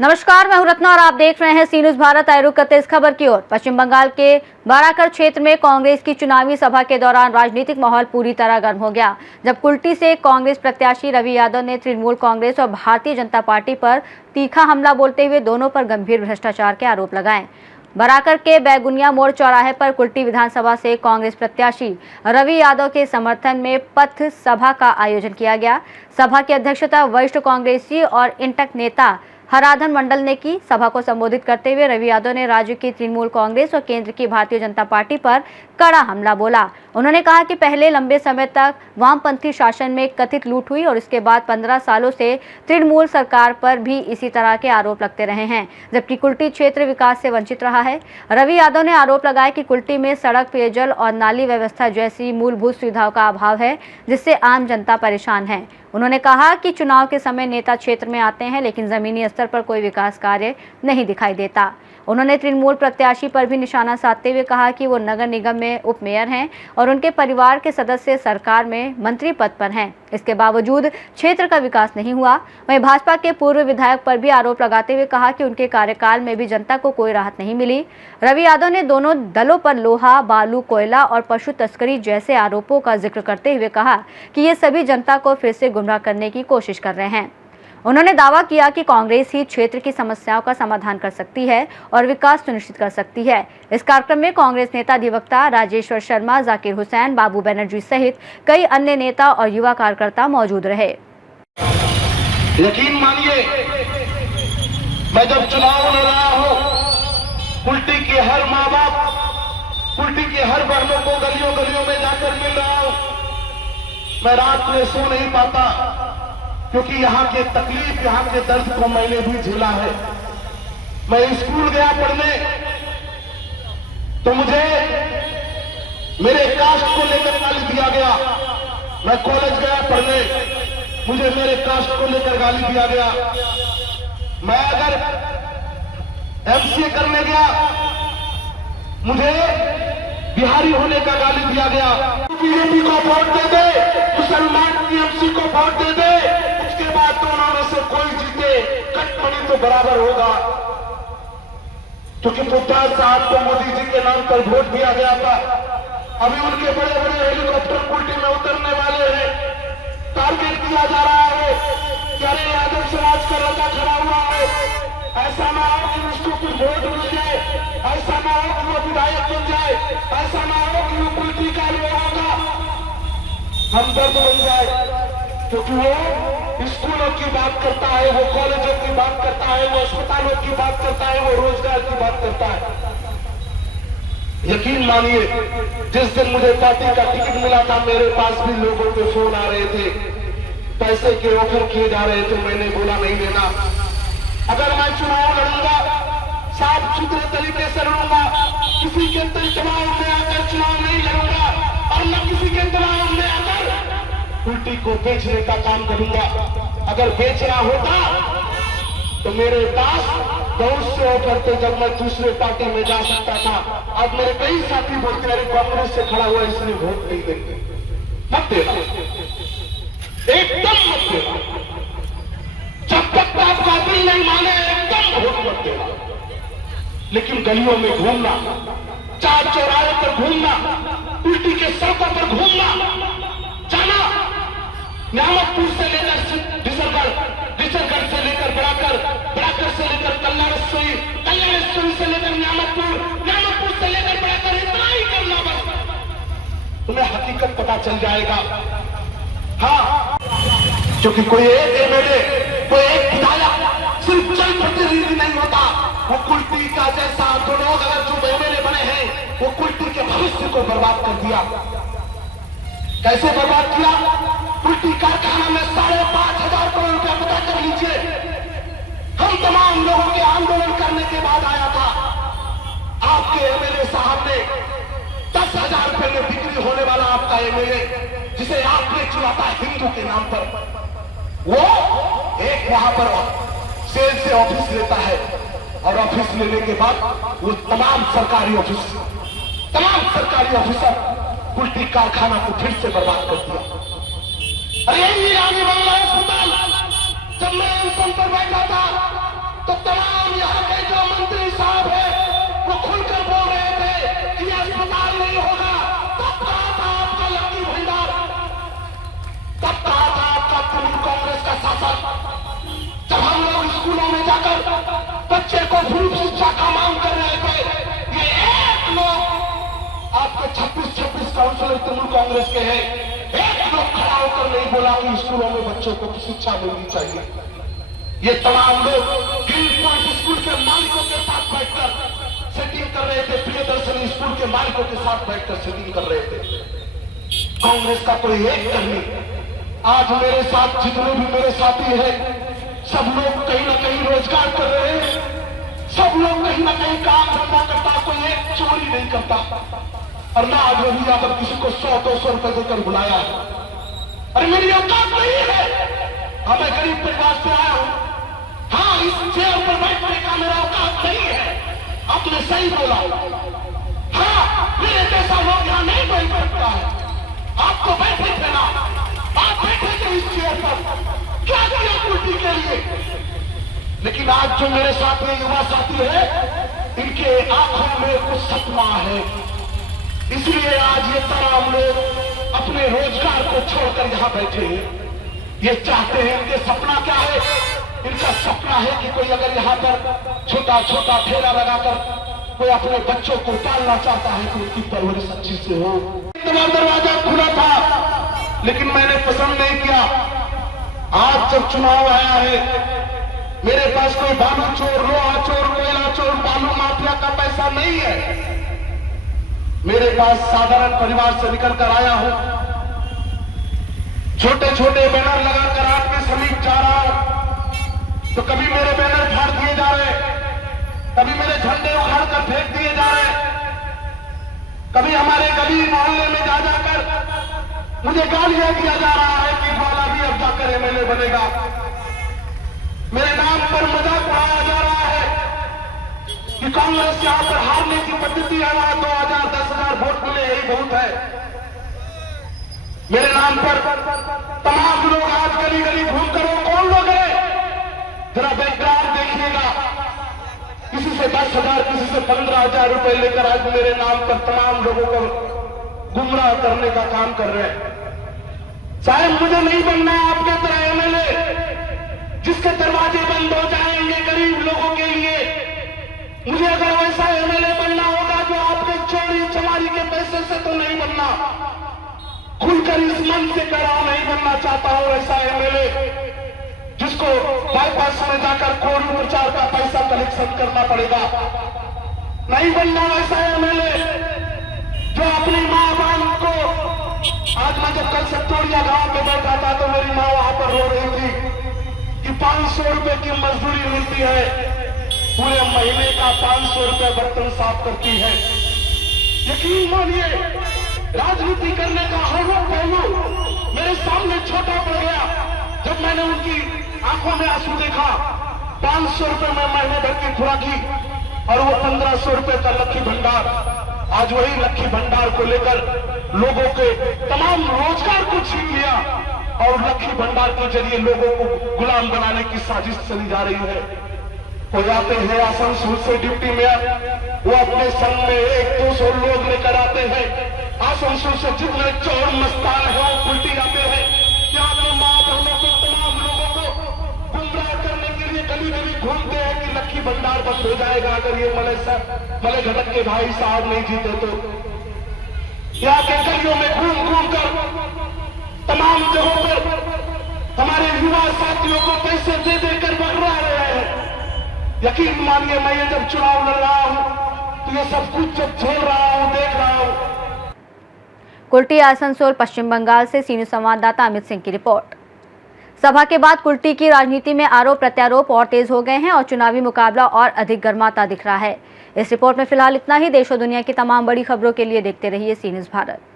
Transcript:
नमस्कार, मैं हूं रत्ना और आप देख रहे हैं सी न्यूज भारत। आए रुक करते इस खबर की ओर। पश्चिम बंगाल के बाराकर क्षेत्र में कांग्रेस की चुनावी सभा के दौरान राजनीतिक माहौल पूरी तरह गर्म हो गया, जब कुल्टी से कांग्रेस प्रत्याशी रवि यादव ने तृणमूल कांग्रेस और भारतीय जनता पार्टी पर तीखा हमला बोलते हुए दोनों पर गंभीर भ्रष्टाचार के आरोप लगाए। बराकर के बैगुनिया मोड़ चौराहे पर कुल्टी विधानसभा से कांग्रेस प्रत्याशी रवि यादव के समर्थन में पथ सभा का आयोजन किया गया। सभा की अध्यक्षता वरिष्ठ कांग्रेसी और इंटक नेता हराधन मंडल ने की। सभा को संबोधित करते हुए रवि यादव ने राज्य की तृणमूल कांग्रेस और केंद्र की भारतीय जनता पार्टी पर कड़ा हमला बोला। उन्होंने कहा कि पहले लंबे समय तक वामपंथी शासन में कथित लूट हुई और इसके बाद 15 सालों से तृणमूल सरकार पर भी इसी तरह के आरोप लगते रहे हैं, जबकि कुल्टी क्षेत्र विकास से वंचित रहा है। रवि यादव ने आरोप लगाया कि कुल्टी में सड़क, पेयजल और नाली व्यवस्था जैसी मूलभूत सुविधाओं का अभाव है, जिससे आम जनता परेशान है। उन्होंने कहा कि चुनाव के समय नेता क्षेत्र में आते हैं, लेकिन जमीनी स्तर पर कोई विकास कार्य नहीं दिखाई देता। उन्होंने तृणमूल प्रत्याशी पर भी निशाना साधते हुए कहा कि वो नगर निगम में उप मेयर हैं और उनके परिवार के सदस्य सरकार में मंत्री पद पर हैं। इसके बावजूद क्षेत्र का विकास नहीं हुआ। वहीं भाजपा के पूर्व विधायक पर भी आरोप लगाते हुए कहा कि उनके कार्यकाल में भी जनता को कोई राहत नहीं मिली। रवि यादव ने दोनों दलों पर लोहा, बालू, कोयला और पशु तस्करी जैसे आरोपों का जिक्र करते हुए कहा कि ये सभी जनता को फिर से गुमराह करने की कोशिश कर रहे हैं। उन्होंने दावा किया कि कांग्रेस ही क्षेत्र की समस्याओं का समाधान कर सकती है और विकास सुनिश्चित कर सकती है। इस कार्यक्रम में कांग्रेस नेता अधिवक्ता राजेश्वर शर्मा, जाकिर हुसैन, बाबू बनर्जी सहित कई अन्य नेता और युवा कार्यकर्ता मौजूद रहे। यकीन मानिए, मैं जब चुनाव लड़ रहा हूं, कुल्टी के हर माँ बाप, कुल्टी के हर बहनों को गलियों गलियों में जाकर मिल रहा हूं। मैं रात में सो नहीं पाता, क्योंकि यहाँ के तकलीफ, यहाँ के दर्द को मैंने भी झेला है। मैं स्कूल गया पढ़ने, तो मुझे मेरे कास्ट को लेकर गाली दिया गया। मैं कॉलेज गया पढ़ने, मुझे मेरे कास्ट को लेकर गाली दिया गया। मैं अगर एमसीए करने गया, मुझे बिहारी होने का गाली दिया गया। बीजेपी को वोट दे दे, मुसलमान टीएमसी को वोट दे दे, उसके बाद दोनों में से कोई जीते, कटमनी तो बराबर होगा। क्योंकि बुद्धा साहब को मोदी जी के नाम पर वोट दिया गया था। अभी उनके बड़े बड़े हेलीकॉप्टर कुल्टी में उतरने वाले हैं। टारगेट दिया जा रहा है कि अरे यादव समाज का लड़का खड़ा हुआ है, ऐसा ना हो कि उसको कुछ वोट मिल जाए, ऐसा ना हो कि वो विधायक बन जाए, ऐसा ना हो कि वो कुल्टी का लोगों का हमदर्द बन जाए। क्योंकि वो स्कूलों की बात करता है, वो कॉलेजों की बात करता है, वो अस्पतालों की बात करता है, वो रोजगार की बात करता है। यकीन मानिए, जिस दिन मुझे पार्टी का टिकट मिला था, मेरे पास भी लोगों के फोन आ रहे थे, पैसे के ऑफर किए जा रहे थे। मैंने बोला नहीं देना। अगर मैं चुनाव लड़ूंगा, साफ सुथरे तरीके से लड़ूंगा, किसी के दबाव में आकर चुनाव नहीं लड़ूंगा और न किसी के दबाव में आकर कुल्टी को बेचने का काम करूंगा। अगर बेचना होता तो मेरे पास बहुत से ऑफर थे, जब मैं दूसरे पार्टी में जा सकता था। अब मेरे कई साथी बोलते हैं कांग्रेस से खड़ा हुआ इसलिए वोट नहीं देंगे। मत देना, एकदम मत देना। जब तक आपका दिल नहीं माने, एकदम वोट मत देना। लेकिन गलियों में घूमना, चार चौराहे पर घूमना, कुल्टी के सड़कों पर घूमना, जाना न्यामतपुर से लेकर डिसरगढ़ से लेकर बराकर, बराकर से लेकर कल्याणेश्वरी, कल्याणेश्वरी से लेकर न्यामतपुर, न्यामतपुर से लेकर बराकर, इतना ही करना बस। तुम्हें हकीकत पता चल जाएगा। हाँ, क्योंकि कोई एक एमएलए, कोई एक विधायक सिर्फ जन प्रतिनिधि नहीं होता। वो कुल्टी का जैसा दो लोग अगर जो एमएलए बने हैं, वो कुल्टी के भविष्य को बर्बाद कर दिया। कैसे बर्बाद किया? कुल्टी कारखाना में 5,500 करोड़ रुपया पता कर लीजिए। हम तमाम लोगों के आंदोलन करने के बाद आया था। आपके एमएलए साहब ने 10,000 रुपए में बिक्री होने वाला आपका एमएलए, जिसे आपने चुना था हिंदू के नाम पर, वो एक वहां पर सेल से ऑफिस लेता है और ऑफिस लेने के बाद वो तमाम सरकारी ऑफिसर कुल्टी कारखाना को फिर से बर्बाद कर दिया। अरे यही रानी बांग्ला अस्पताल, जब मैं इंसान पर बैठा था तो तमाम यहाँ के जो मंत्री साहब हैं वो खुलकर बोल रहे थे कि अस्पताल नहीं होगा। तब कहा था आपका लक्की भंडार, तब कहा था आपका तृणमूल कांग्रेस का शासन। जब हम लोग स्कूलों में जाकर बच्चे को फ्री शिक्षा का मांग कर रहे थे, ये एक लोग आपके 26 काउंसिलर तृणमूल कांग्रेस के हैं, एक लोग खड़ा होकर नहीं बोला कि स्कूलों में बच्चों को शिक्षा मिलनी चाहिए। ये तमाम लोग ग्रीन पॉइंट स्कूल के मालिकों के साथ बैठकर सेटिंग कर रहे थे, प्रियदर्शनी स्कूल के मालिकों के साथ बैठकर सेटिंग कर रहे थे। कांग्रेस का कोई एक कर्मी, आज मेरे साथ जितने भी मेरे साथी हैं, सब लोग कहीं ना कहीं रोजगार कर रहे हैं, सब लोग कहीं ना कहीं काम धंधा करता, कोई एक चोरी नहीं करता। और मैं आज रवि यादव किसी को 100-200 रुपए देकर बुलाया है, अरे मेरी औकात नहीं है। मैं गरीब परिवार से आया हूं, हाँ इस चेयर पर बैठने का मेरा औकात नहीं है। आपने सही बोला, हाँ मेरे जैसा लोग यहाँ नहीं बैठ सकता है। आप तो बैठे थे ना, आप बैठे थे इस चेयर पर, क्या किया कुर्सी के लिए। लेकिन आज जो मेरे साथ में युवा साथी है, इनके आंखों में कुछ सपना है, इसलिए आज ये तमाम लोग अपने रोजगार को छोड़कर यहाँ बैठे हैं। ये चाहते हैं, इनके सपना क्या है, इनका सपना है कि कोई अगर यहाँ पर छोटा छोटा ठेला लगाकर कोई अपने बच्चों को पालना चाहता है तो उनकी परवरिश अच्छी से हो। दरवाजा खुला था लेकिन मैंने पसंद नहीं किया। आज जब चुनाव आया है, मेरे पास कोई बालू चोर, लोहा चोर, कोयला चोर, बालू माफिया का पैसा नहीं है। मेरे पास साधारण परिवार से निकल कर आया हूं, छोटे छोटे बैनर लगाकर आपके समीप जा रहा हूं, तो कभी मेरे बैनर फाड़ दिए जा रहे, कभी मेरे झंडे उखाड़ कर फेंक दिए जा रहे, कभी हमारे गली मोहल्ले में जा जाकर मुझे गालियां दिया जा रहा है कि वाला भी अब जाकर एमएलए बनेगा। मेरे नाम पर मजाक उड़ाया जा रहा है कि कांग्रेस यहां पर हारने की पद्धति है, वहां 2000 10,000 वोट मिले यही बहुत है। मेरे नाम पर तमाम लोग आज गली गली घूमकर, वो कौन लोग हैं, जरा बैकग्राउंड देखिएगा, किसी से 10,000 किसी से 15,000 रुपए लेकर आज मेरे नाम पर तमाम लोगों को गुमराह करने का काम कर रहे हैं। शायद मुझे नहीं बनना है आपके तरह एमएलए जिसके दरवाजे बंद हो जाएंगे गरीब लोगों के लिए। मुझे अगर वैसा एमएलए बनना होगा जो आपके चोरी चमारी के पैसे से तो नहीं बनना, खुलकर इस मन से कह रहा हूं, नहीं बनना चाहता हूं ऐसा एमएलए जिसको बाईपास में जाकर कोरोना प्रचार का पैसा कलेक्शन करना पड़ेगा। नहीं बनना वैसा एमएलए जो अपनी मां बहन को, आज मैं जब कल सत्तोरिया गांव में बैठा था तो मेरी मां वहां पर रो रही थी कि 500 रुपए की मजदूरी मिलती है, पूरे महीने का 500 रुपए बर्तन साफ करती है। यकीन मानिए, राजनीति करने का हर वो पहलू मेरे सामने छोटा पड़ गया जब मैंने उनकी आंखों में आंसू देखा। 500 रुपए में महीने भर की खुराकी और वो 1500 रुपए का लक्की भंडार। आज वही लक्की भंडार को लेकर लोगों के तमाम रोजगार को छीन लिया और लक्की भंडार के जरिए लोगों को गुलाम बनाने की साजिश चली जा रही है। हो जाते हैं आसनसोल से डिप्टी मेयर, वो अपने संग में 100-200 लोग लेकर आते हैं। आसनसोल से जितने चोर मस्तान है वो उल्टी जाते हैं, यहाँ पे मां बहनों को तमाम लोगों को गुमराह करने के लिए गली गली घूमते हैं कि लक्की भंडार बंद हो जाएगा अगर ये मले घटक के भाई साहब नहीं जीते तो। यहाँ के गलियों में घूम घूम कर तमाम जगहों पर हमारे युवा साथियों को पैसे दे देकर भगवा रहे हैं। यकीन मानिए, मैं ये जब चुनाव लड़ रहा हूं तो ये सब कुछ जब झेल रहा हूं, देख रहा हूं। कुल्टी आसनसोल पश्चिम बंगाल से सीनियर संवाददाता अमित सिंह की रिपोर्ट। सभा के बाद कुल्टी की राजनीति में आरोप प्रत्यारोप और तेज हो गए हैं और चुनावी मुकाबला और अधिक गर्माता दिख रहा है। इस रिपोर्ट में फिलहाल इतना ही। देश और दुनिया की तमाम बड़ी खबरों के लिए देखते रहिए सी न्यूज़ भारत।